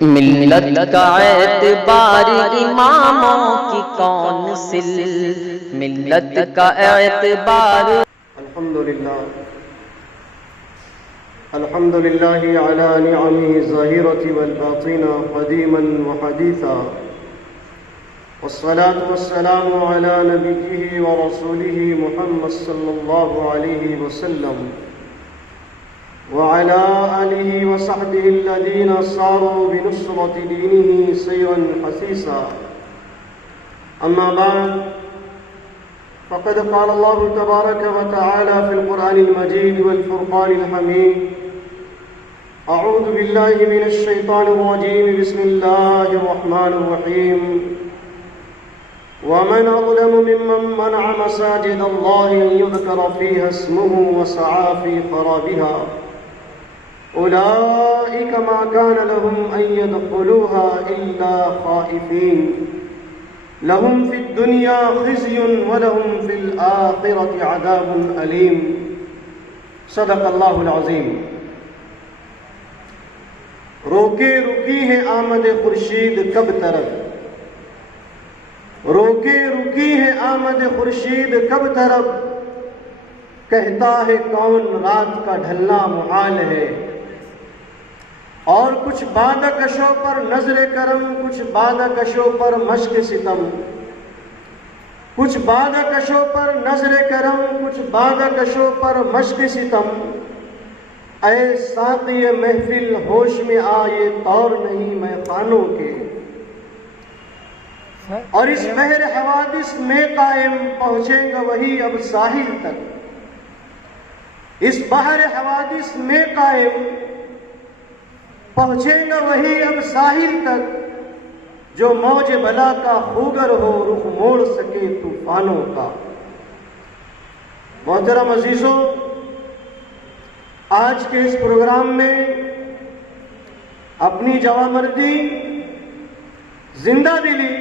ملت کا اعتبار اماموں کی کونسل، ملت کا اعتبار الحمد لله على نعمه الظاهرة والباطنة قديما وحديثا، والصلاة والسلام على نبيه ورسوله محمد صلى الله عليه وسلم وعلى آله وصحبه الذين صاروا بنصرة دينه سيرا حثيثا. أما بعد، فقد قال الله تبارك وتعالى في القرآن المجيد والفرقان الحميد: أعوذ بالله من الشيطان الرجيم، بسم الله الرحمن الرحيم: ومن أظلم ممن منع مساجد الله أن يذكر فيها اسمه وسعى في خرابها أولئك ما كان لهم أن يدخلوها إلا خائفين لهم في الدنيا خزي ولهم في الآخرة عذاب أليم. صدق اللہ العظیم. روکے رکی ہے آمد خورشید کب طرف، روکے رکی ہے آمد خورشید کب طرف، کہتا ہے کون رات کا ڈھلنا محال ہے. اور کچھ بادہ کشوں پر نظر کرم، کچھ بادہ کشوں پر مشق ستم، کچھ بادہ کشوں پر نظر کرم، کچھ بادہ کشوں پر مشق ستم. اے ساقی محفل ہوش میں آئے طور نہیں میں خانوں کے، اور اس بحر حوادث میں قائم پہنچیں گا وہی اب ساحل تک. اس بحر حوادث میں قائم پہنچیں گا وہی اب ساحل تک، جو موج بلا کا خوگر ہو رخ موڑ سکے طوفانوں کا. محترم عزیزوں، آج کے اس پروگرام میں اپنی جوانمردی، زندہ دلی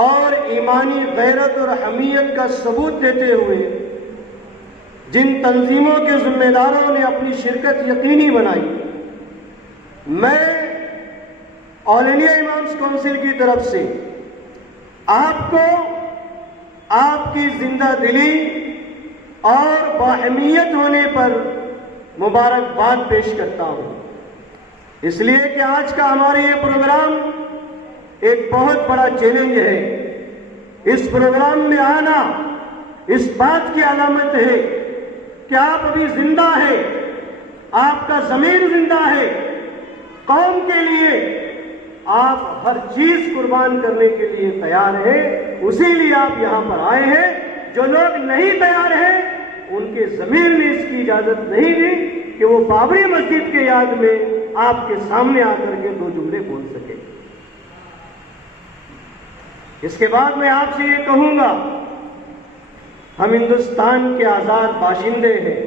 اور ایمانی غیرت اور حمیت کا ثبوت دیتے ہوئے جن تنظیموں کے ذمہ داروں نے اپنی شرکت یقینی بنائی، میں آل انڈیا امامز کونسل کی طرف سے آپ کو آپ کی زندہ دلی اور باہمیت ہونے پر مبارکباد پیش کرتا ہوں، اس لیے کہ آج کا ہمارا یہ پروگرام ایک بہت بڑا چیلنج ہے. اس پروگرام میں آنا اس بات کی علامت ہے کہ آپ ابھی زندہ ہیں، آپ کا ضمیر زندہ ہے. قوم کے لیے آپ ہر چیز قربان کرنے کے لیے تیار ہیں، اسی لیے آپ یہاں پر آئے ہیں. جو لوگ نہیں تیار ہیں ان کے ضمیر نے اس کی اجازت نہیں دی کہ وہ بابری مسجد کے یاد میں آپ کے سامنے آ کر کے دو جملے بول سکے. اس کے بعد میں آپ سے یہ کہوں گا، ہم ہندوستان کے آزاد باشندے ہیں،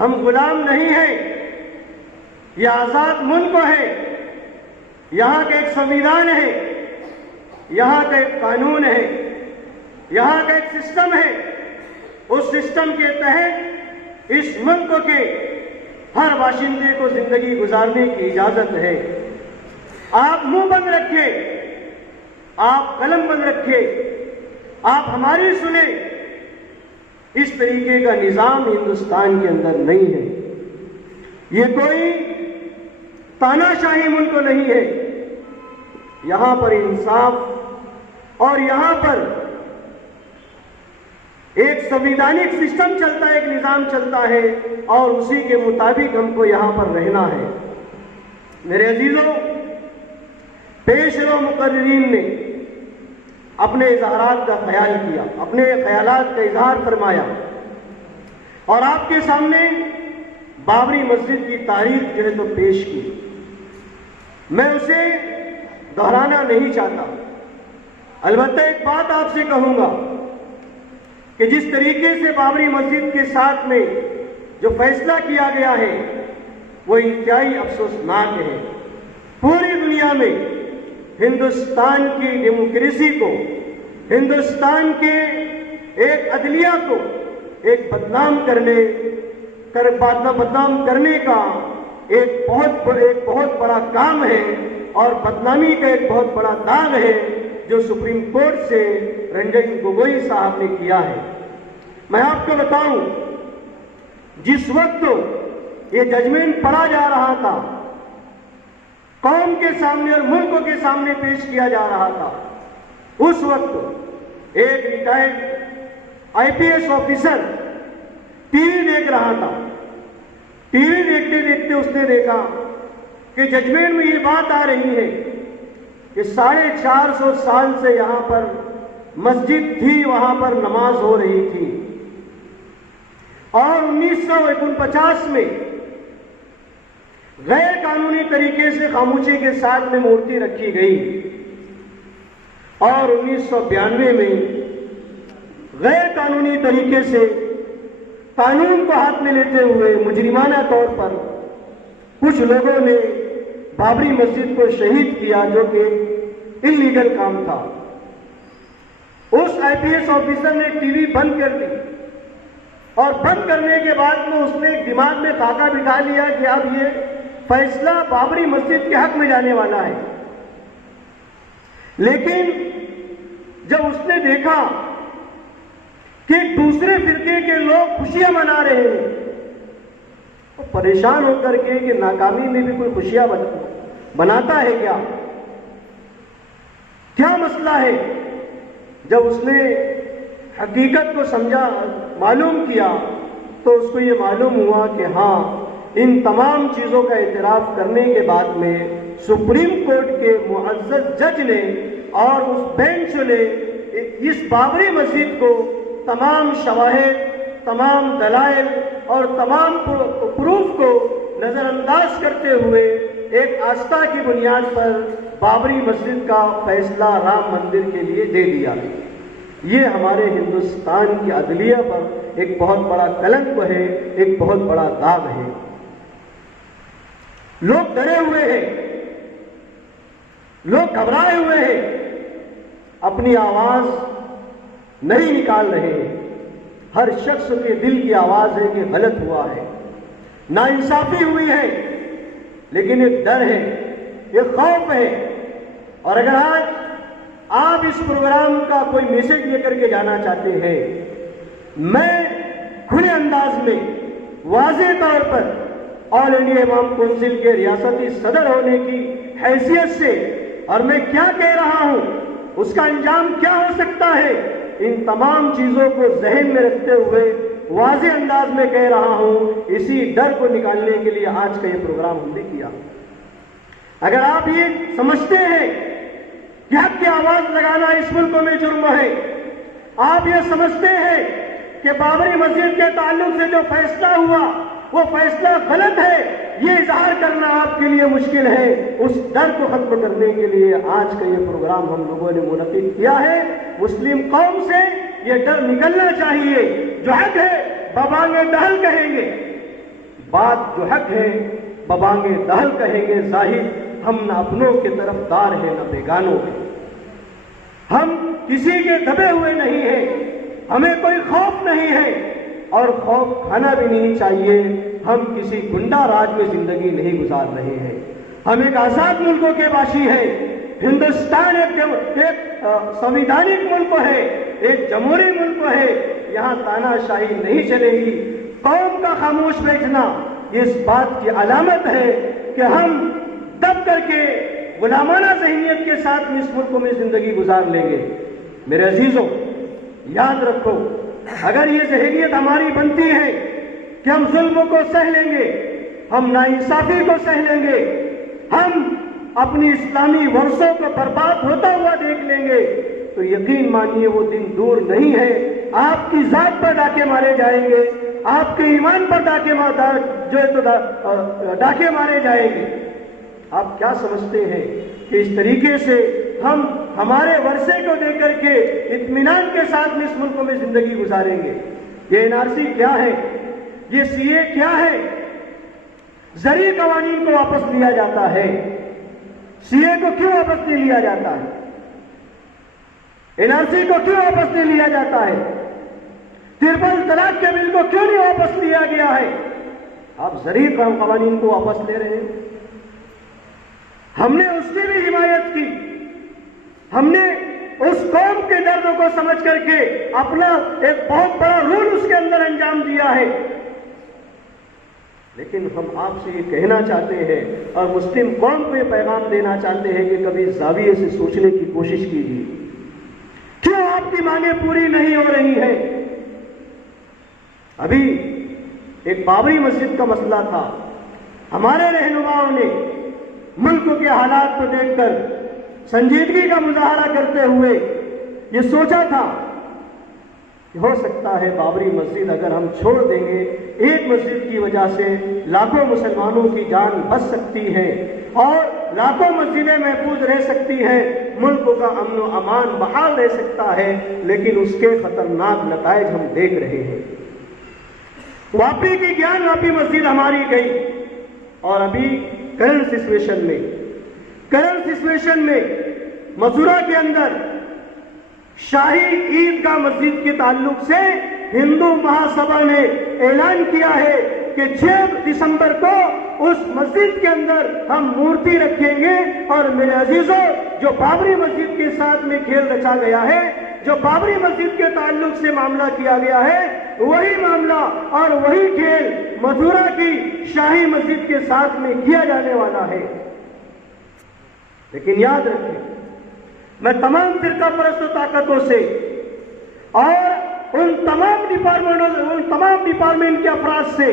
ہم غلام نہیں ہیں. یہ آزاد ملک ہے، یہاں کا ایک سنویدھان ہے، یہاں کا ایک قانون ہے، یہاں کا ایک سسٹم ہے. اس سسٹم کے تحت اس ملک کے ہر باشندے کو زندگی گزارنے کی اجازت ہے. آپ منہ بند رکھیں، آپ قلم بند رکھیں، آپ ہماری سنیں. اس طریقے کا نظام ہندوستان کے اندر نہیں ہے. یہ کوئی تانا شاہی ملک نہیں ہے. یہاں پر انصاف اور یہاں پر ایک سنویدھانک سسٹم چلتا ہے، ایک نظام چلتا ہے، اور اسی کے مطابق ہم کو یہاں پر رہنا ہے. میرے عزیزوں، پیش رو مقررین نے اپنے اظہارات کا خیال کیا، اپنے خیالات کا اظہار فرمایا، اور آپ کے سامنے بابری مسجد کی تاریخ جو ہے تو پیش کی. میں اسے دہرانا نہیں چاہتا، البتہ ایک بات آپ سے کہوں گا کہ جس طریقے سے بابری مسجد کے ساتھ میں جو فیصلہ کیا گیا ہے وہ انتہائی افسوسناک ہے. پوری دنیا میں ہندوستان کی ڈیموکریسی کو، ہندوستان کے ایک عدلیہ کو ایک بدنام کرنے کا ایک بہت بڑا کام ہے اور بدنامی کا ایک بہت بڑا داغ ہے جو سپریم کورٹ سے رنجن گوگوئی صاحب نے کیا ہے۔ میں آپ کو بتاؤں، جس وقت یہ ججمنٹ پڑھا جا رہا تھا، قوم کے سامنے اور ملکوں کے سامنے پیش کیا جا رہا تھا، اس وقت ایک retired IPS officer T V دیکھ رہا تھا۔ ٹی وی دیکھتے دیکھتے اس نے دیکھا کہ ججمنٹ میں یہ بات آ رہی ہے کہ 450 سال سے یہاں پر مسجد تھی، وہاں پر نماز ہو رہی تھی، اور 1949 میں غیر قانونی طریقے سے خاموشی کے ساتھ میں مورتی رکھی گئی، اور 1992 میں غیر قانونی طریقے سے قانون کو ہاتھ میں لیتے ہوئے مجرمانہ طور پر کچھ لوگوں نے بابری مسجد کو شہید کیا، جو کہ انلیگل کام تھا۔ اس IPS آفیسر نے ٹی وی بند کر دی، اور بند کرنے کے بعد میں اس نے دماغ میں خاکہ بٹھا لیا کہ اب یہ فیصلہ بابری مسجد کے حق میں جانے والا ہے۔ لیکن جب اس نے دیکھا کہ دوسرے فرقے کے لوگ خوشیاں منا رہے ہیں، تو پریشان ہو کر کے کہ ناکامی میں بھی کوئی خوشیاں بناتا ہے کیا مسئلہ ہے؟ جب اس نے حقیقت کو سمجھا، معلوم کیا، تو اس کو یہ معلوم ہوا کہ ہاں، ان تمام چیزوں کا اعتراف کرنے کے بعد میں سپریم کورٹ کے معزز جج نے اور اس بینچ نے اس بابری مسجد کو تمام شواہد، تمام دلائل اور تمام پروف کو نظر انداز کرتے ہوئے ایک آستھا کی بنیاد پر بابری مسجد کا فیصلہ رام مندر کے لیے دے دیا۔ یہ ہمارے ہندوستان کی عدلیہ پر ایک بہت بڑا کلنک ہے، ایک بہت بڑا داغ ہے۔ لوگ ڈرے ہوئے ہیں، لوگ گھبرائے ہوئے ہیں، اپنی آواز نہیں نکال رہے ہیں۔ ہر شخص کے دل کی آواز ہے کہ غلط ہوا ہے، ناانصافی ہوئی ہے، لیکن ایک ڈر ہے، ایک خوف ہے۔ اور اگر آج آپ اس پروگرام کا کوئی میسج لے کر کے جانا چاہتے ہیں، میں کھلے انداز میں واضح طور پر آل انڈیا امام کونسل کے ریاستی صدر ہونے کی حیثیت سے، اور میں کیا کہہ رہا ہوں، اس کا انجام کیا ہو سکتا ہے، ان تمام چیزوں کو ذہن میں رکھتے ہوئے واضح انداز میں کہہ رہا ہوں۔ اسی ڈر کو نکالنے کے لیے آج کا یہ پروگرام ہم نے کیا۔ اگر آپ یہ سمجھتے ہیں کہ حق کی آواز لگانا اس ملک میں جرم ہے، آپ یہ سمجھتے ہیں کہ بابری مسجد کے تعلق سے جو فیصلہ ہوا وہ فیصلہ غلط ہے، یہ اظہار کرنا آپ کے لیے مشکل ہے۔ اس ڈر کو ختم کرنے کے لیے آج کا یہ پروگرام ہم لوگوں نے منعقد کیا ہے۔ مسلم قوم سے یہ ڈر نکلنا چاہیے۔ جو حق ہے ببانگ دہل کہیں گے، بات جو حق ہے ببانگ دہل کہیں گے۔ ظاہر ہم نہ اپنوں کے طرف دار ہیں نہ بیگانوں کے، ہم کسی کے دبے ہوئے نہیں ہیں، ہمیں کوئی خوف نہیں ہے اور خوف کھانا بھی نہیں چاہیے۔ ہم کسی گنڈا راج میں زندگی نہیں گزار رہے ہیں، ہم ایک آزاد ملکوں کے باشی ہیں۔ ہندوستان ایک سنویدھانک ملک ہے، ایک جمہوری ملک ہے، یہاں تانا شاہی نہیں چلے گی۔ قوم کا خاموش بیٹھنا یہ اس بات کی علامت ہے کہ ہم دب کر کے غلامانہ ذہنیت کے ساتھ اس ملک میں زندگی گزار لیں گے۔ میرے عزیزوں، یاد رکھو، اگر یہ ذہنیت ہماری بنتی ہے کہ ہم ظلم کو سہ لیں گے، ہم ناانصافی کو سہ لیں گے، ہم اپنی اسلامی ورثوں کو برباد ہوتا ہوا دیکھ لیں گے، تو یقین مانیے وہ دن دور نہیں ہے۔ آپ کی ذات پر ڈاکے مارے جائیں گے، آپ کے ایمان پر ڈاکے مارے جائیں گے۔ آپ کیا سمجھتے ہیں کہ اس طریقے سے ہم ہمارے ورثے کو دے کر کے اطمینان کے ساتھ اس ملک میں زندگی گزاریں گے؟ یہ NRC کیا ہے؟ یہ CA کیا ہے؟ زرعی قوانین کو واپس لیا جاتا ہے، CA کو کیوں واپس نہیں لیا جاتا ہے؟ NRC کو کیوں واپس نہیں لیا جاتا ہے؟ 53 طلاق کے بل کو کیوں نہیں واپس لیا گیا ہے؟ آپ زرعی قوانین کو واپس لے رہے ہیں. ہم نے اس کی بھی حمایت کی, ہم نے اس قوم کے درد کو سمجھ کر کے اپنا ایک بہت بڑا رول اس کے اندر انجام دیا ہے. لیکن ہم آپ سے یہ کہنا چاہتے ہیں اور مسلم قوم کو یہ پیغام دینا چاہتے ہیں کہ کبھی زاویے سے سوچنے کی کوشش کیجیے. کیوں آپ کی مانگیں پوری نہیں ہو رہی ہیں؟ ابھی ایک بابری مسجد کا مسئلہ تھا. ہمارے رہنماؤں نے ملک کے حالات کو دیکھ کر سنجیدگی کا مظاہرہ کرتے ہوئے یہ سوچا تھا کہ ہو سکتا ہے بابری مسجد اگر ہم چھوڑ دیں گے, ایک مسجد کی وجہ سے لاکھوں مسلمانوں کی جان بچ سکتی ہے اور لاکھوں مسجدیں محفوظ رہ سکتی ہیں, ملک کا امن و امان بحال رہ سکتا ہے. لیکن اس کے خطرناک نتائج ہم دیکھ رہے ہیں. واپی کی گیان واپی مسجد ہماری گئی, اور ابھی کرنٹ سچویشن میں مزورہ کے اندر شاہی عیدگاہ مسجد کے تعلق سے ہندو مہاسبھا نے اعلان کیا ہے کہ 6 دسمبر کو اس مسجد کے اندر ہم مورتی رکھیں گے. اور میرے عزیزوں, جو بابری مسجد کے ساتھ میں کھیل رچا گیا ہے, جو بابری مسجد کے تعلق سے معاملہ کیا گیا ہے, وہی معاملہ اور وہی کھیل مدھورا کی شاہی مسجد کے ساتھ میں کیا جانے والا ہے. لیکن یاد رکھیں, میں تمام فرقہ پرست طاقتوں سے اور ان تمام ڈپارٹمنٹ کے افراد سے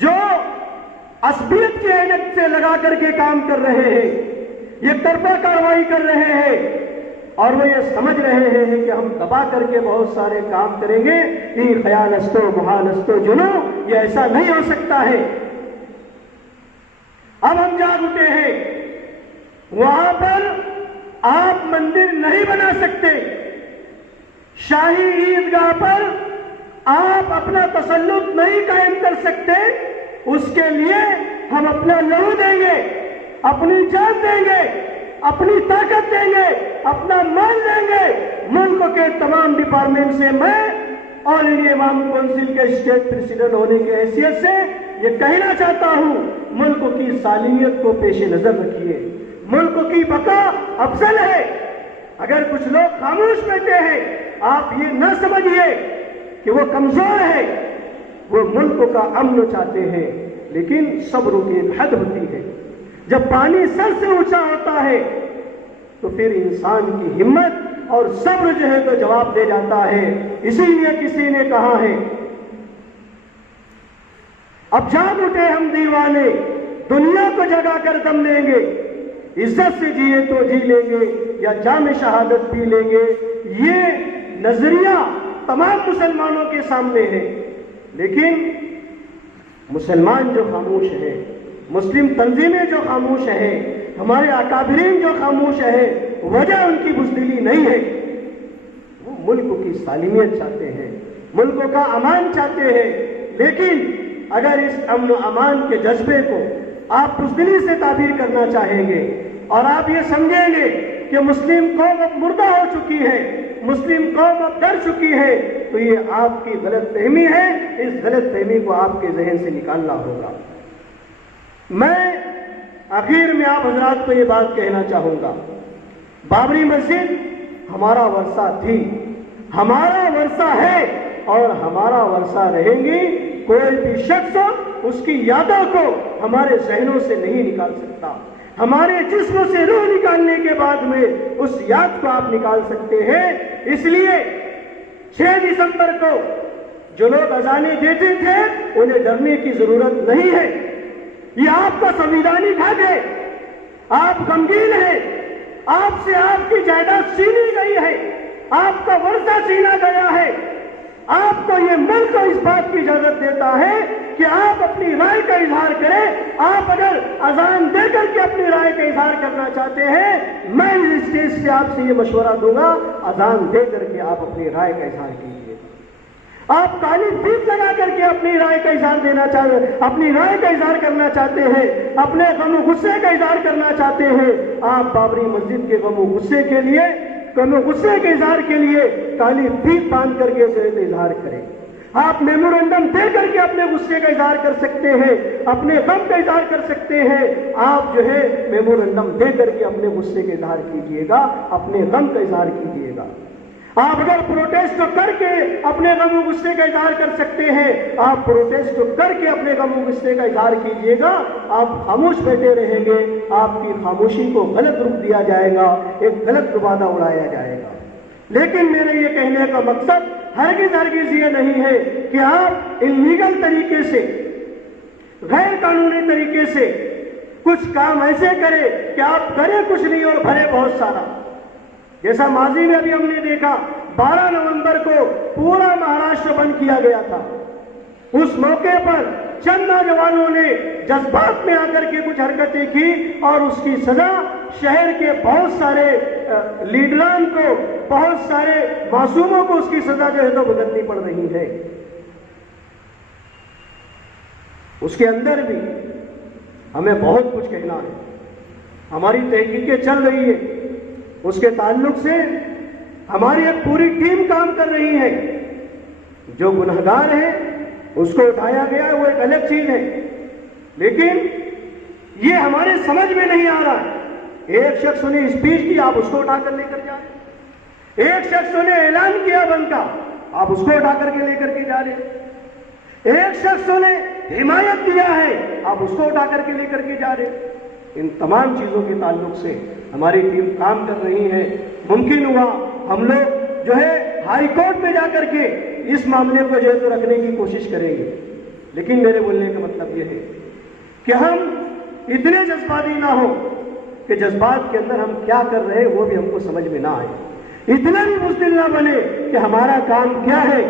جو عصبیت کے عینک سے لگا کر کے کام کر رہے ہیں, یک طرفہ کارروائی کر رہے ہیں, اور وہ یہ سمجھ رہے ہیں کہ ہم دبا کر کے بہت سارے کام کریں گے, یہ خیال استو محال استو جنو, یہ ایسا نہیں ہو سکتا ہے. اب ہم جاگ اٹھے ہیں. وہاں پر آپ مندر نہیں بنا سکتے, شاہی عیدگاہ پر آپ اپنا تسلط نہیں قائم کر سکتے. اس کے لیے ہم اپنا لہو دیں گے, اپنی جان دیں گے, اپنی طاقت دیں گے, اپنا مال دیں گے. ملک کے تمام ڈپارٹمنٹ سے میں آل انڈیا امام کونسل کے اسٹیٹ پریزیڈنٹ ہونے کی حیثیت سے یہ کہنا چاہتا ہوں, ملک کی سالمیت کو پیش نظر رکھیے. ملک کی بقا افضل ہے. اگر کچھ لوگ خاموش بیٹھے ہیں, آپ یہ نہ سمجھیے کہ وہ کمزور ہے, وہ ملک کا امن چاہتے ہیں. لیکن صبر کی ایک حد ہوتی ہے. جب پانی سر سے اونچا ہوتا ہے تو پھر انسان کی ہمت اور صبر جو ہے تو جواب دے جاتا ہے. اسی لیے کسی نے کہا ہے, اب جاگ اٹھے ہم دیوانے, دنیا کو جگا کر دم لیں گے, عزت سے جیے تو جی لیں گے یا جام شہادت پی لیں گے. یہ نظریہ تمام مسلمانوں کے سامنے ہے. لیکن مسلمان جو خاموش ہیں, مسلم تنظیمیں جو خاموش ہیں, ہمارے اکابرین جو خاموش ہیں, وجہ ان کی بزدلی نہیں ہے. وہ ملک کی سالمیت چاہتے ہیں, ملک کا امان چاہتے ہیں. لیکن اگر اس امن و امان کے جذبے کو آپ بزدلی سے تعبیر کرنا چاہیں گے اور آپ یہ سمجھیں گے کہ مسلم قوم اب مردہ ہو چکی ہے, مسلم قوم اب ڈر چکی ہے, تو یہ آپ کی غلط فہمی ہے. اس غلط فہمی کو آپ کے ذہن سے نکالنا ہوگا. میں آخر میں آپ حضرات کو یہ بات کہنا چاہوں گا, بابری مسجد ہمارا ورثہ تھی, ہمارا ورثہ ہے اور ہمارا ورثہ رہیں گی. کوئی بھی شخص اس کی یادوں کو ہمارے ذہنوں سے نہیں نکال سکتا. ہمارے جسم سے روح نکالنے کے بعد میں اس یاد کو آپ نکال سکتے ہیں. اس لیے 6 دسمبر کو جو لوگ اذانیں دیتے تھے انہیں ڈرنے کی ضرورت نہیں ہے. یہ آپ کا سنویدھانی حق ہے, آپ غمگین ہیں, آپ سے آپ کی جائیداد چھینی گئی ہے, آپ کا ورثہ چھینا گیا ہے. آپ کو یہ ملک اس بات کی اجازت دیتا ہے کہ آپ اپنی رائے کا اظہار کریں. آپ اگر اذان دے کر کے اپنی رائے کا اظہار کرنا چاہتے ہیں, میں اس اسٹیج سے آپ سے یہ مشورہ دوں گا, اذان دے کر کے آپ اپنی رائے کا اظہار کیجیے. آپ کالی فیس لگا کر کے اپنی رائے کا اظہار کرنا چاہتے ہیں, اپنے غم و غصے کا اظہار کرنا چاہتے ہیں. آپ بابری مسجد کے غم و غصے کے لیے, غم و غصے کے اظہار کے لیے کالی فیس باندھ کر کے اظہار کریں. آپ میمورنڈم دے کر کے اپنے غصے کا اظہار کر سکتے ہیں، اپنے غم کا اظہار کر سکتے ہیں۔ آپ جو ہے میمورنڈم دے کر کے اپنے غصے کا اظہار کیجئے گا، اپنے غم کا اظہار کیجئے گا۔ آپ اگر پروٹیسٹ کر کے اپنے غم و غصے کا اظہار کر سکتے ہیں، آپ پروٹیسٹ کر کے اپنے غم و غصے کا اظہار کیجئے گا۔ آپ خاموش بیٹھے رہیں گے، آپ کی خاموشی کو غلط رخ دیا جائے گا، ایک غلط دبادہ اڑایا جائے گا۔ لیکن میرے یہ کہنے کا مقصد ہرگز یہ نہیں ہے کہ آپ انلیگل طریقے سے، غیر قانونی طریقے سے کچھ کام ایسے کریں کہ آپ کریں کچھ نہیں اور بھرے بہت سارا۔ جیسا ماضی میں ابھی ہم نے دیکھا 12 نومبر کو پورا مہاراشٹر بند کیا گیا تھا۔ اس موقع پر چند نوجوانوں نے جذبات میں آ کر کے کچھ حرکتیں کی اور اس کی سزا شہر کے بہت سارے لیڈران کو، بہت سارے معصوموں کو اس کی سزا جو ہے تو بھگتنی پڑ رہی ہے۔ اس کے اندر بھی ہمیں بہت کچھ کہنا ہے، ہماری تحقیقیں چل رہی ہے، اس کے تعلق سے ہماری ایک پوری ٹیم کام کر رہی ہے۔ جو گنہگار ہے اس کو اٹھایا گیا ہے، وہ ایک الگ چیز ہے، لیکن یہ ہمارے سمجھ میں نہیں آ رہا۔ ایک شخص نے اسپیچ کی، آپ اس کو اٹھا کر لے کر جا رہے۔ ایک شخص نے اعلان کیا بند کا، آپ اس کو اٹھا کر کے لے کر کے جا رہے۔ ایک شخص نے حمایت دیا ہے، آپ اس کو اٹھا کر کے لے کر کے جا رہے۔ ان تمام چیزوں کے تعلق سے ہماری ٹیم کام کر رہی ہے۔ ممکن ہوا ہم لوگ جو ہے ہائی کورٹ میں جا کر کے اس معاملے کو جو ہے تو رکھنے کی کوشش کریں گے، لیکن میرے بولنے کا مطلب یہ ہے کہ ہم اتنے جذباتی نہ ہوں کہ جذبات کے اندر ہم کیا کر رہے ہیں وہ بھی ہم کو سمجھ میں نہ آئے۔ اتنا بھی بزدل نہ بنے کہ ہمارا کام کیا ہے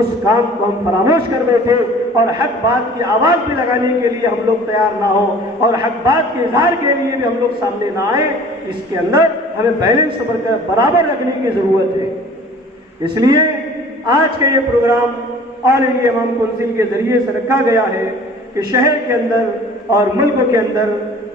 اس کام کو ہم فراموش کر بیٹھے اور حق بات کی آواز بھی لگانے کے لیے ہم لوگ تیار نہ ہوں اور حق بات کے اظہار کے لیے بھی ہم لوگ سامنے نہ آئیں۔ اس کے اندر ہمیں بیلنس برابر رکھنے کی ضرورت ہے۔ اس لیے آج کا یہ پروگرام آل انڈیا امام کونسل کے ذریعے سے رکھا گیا ہے کہ شہر کے اندر اور ملک کے اندر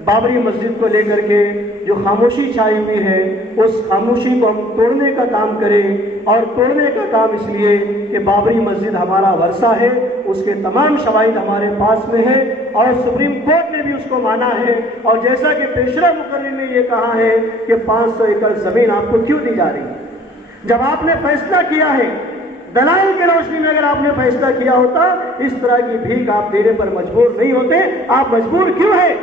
بابری مسجد کو لے کر کے جو خاموشی چھائی ہوئی ہے اس خاموشی کو ہم توڑنے کا کام کریں، اور توڑنے کا کام اس لیے کہ بابری مسجد ہمارا ورثہ ہے، اس کے تمام شواہد ہمارے پاس میں ہیں اور سپریم کورٹ نے بھی اس کو مانا ہے۔ اور جیسا کہ پیشرا مقرر نے یہ کہا ہے کہ 500 ایکڑ زمین آپ کو کیوں دی جا رہی ہے؟ جب آپ نے فیصلہ کیا ہے، دلائل کی روشنی میں اگر آپ نے فیصلہ کیا ہوتا اس طرح کی بھیک آپ دینے پر مجبور نہیں ہوتے۔ آپ مجبور کیوں ہیں؟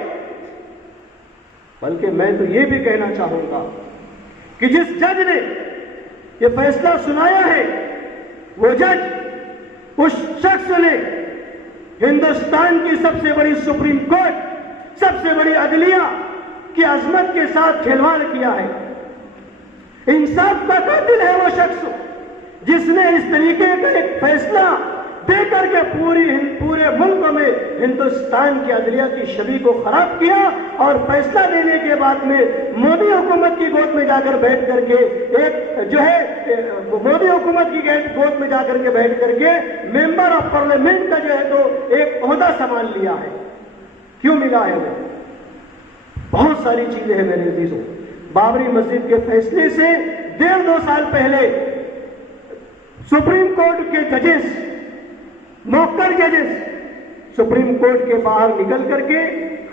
بلکہ میں تو یہ بھی کہنا چاہوں گا کہ جس جج نے یہ فیصلہ سنایا ہے وہ جج، اس شخص نے ہندوستان کی سب سے بڑی سپریم کورٹ، سب سے بڑی عدلیہ کی عظمت کے ساتھ کھلواڑ کیا ہے۔ انصاف کا قاتل ہے وہ شخص جس نے اس طریقے کا ایک فیصلہ دے کر کے پورے ملک میں ہندوستان کی عدلیہ کی شبیہ کو خراب کیا، اور فیصلہ دینے کے بعد میں مودی حکومت کی گود میں جا کر بیٹھ کر کے ایک جو ہے مودی حکومت کی گود میں جا کر کے بیٹھ کر کے ممبر آف پارلیمنٹ کا جو ہے تو ایک عہدہ سنبھال لیا ہے۔ کیوں ملا ہے وہ؟ بہت ساری چیزیں ہیں میرے عزیزوں۔ بابری مسجد کے فیصلے سے 1.5-2 سال پہلے سپریم کورٹ کے ججز، موقر ججز سپریم کورٹ کے باہر نکل کر کے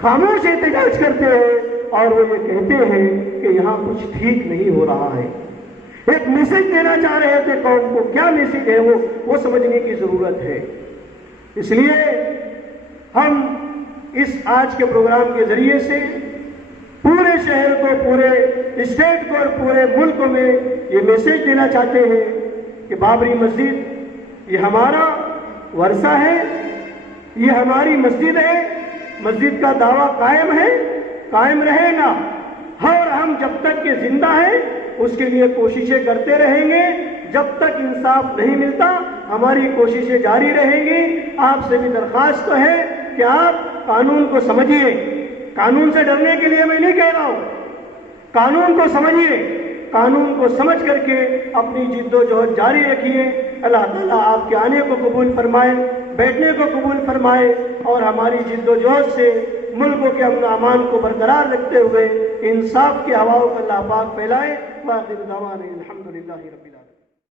خاموش احتجاج کرتے ہیں اور وہ یہ کہتے ہیں کہ یہاں کچھ ٹھیک نہیں ہو رہا ہے۔ ایک میسج دینا چاہ رہے تھے قوم کو، کیا میسج ہے وہ سمجھنے کی ضرورت ہے۔ اس لیے ہم اس آج کے پروگرام کے ذریعے سے پورے شہر کو، پورے اسٹیٹ کو اور پورے ملک میں یہ میسج دینا چاہتے ہیں کہ بابری مسجد یہ ہمارا ورثہ ہے، یہ ہماری مسجد ہے، مسجد کا دعویٰ قائم ہے، قائم رہے گا، اور ہم جب تک کہ زندہ ہیں اس کے لیے کوششیں کرتے رہیں گے۔ جب تک انصاف نہیں ملتا ہماری کوششیں جاری رہیں گی۔ آپ سے بھی درخواست تو ہے کہ آپ قانون کو سمجھیے۔ قانون سے ڈرنے کے لیے میں نہیں کہہ رہا ہوں، قانون کو سمجھیے، قانون کو سمجھ کر کے اپنی جد و جہد جاری رکھیے۔ اللہ تعالیٰ آپ کے آنے کو قبول فرمائے، بیٹھنے کو قبول فرمائے، اور ہماری جد و جہد سے ملکوں کے امن و امان کو برقرار رکھتے ہوئے انصاف کی ہواؤں کا اللہ پاک پھیلائے۔ وآخر دعوانا الحمدللہ رب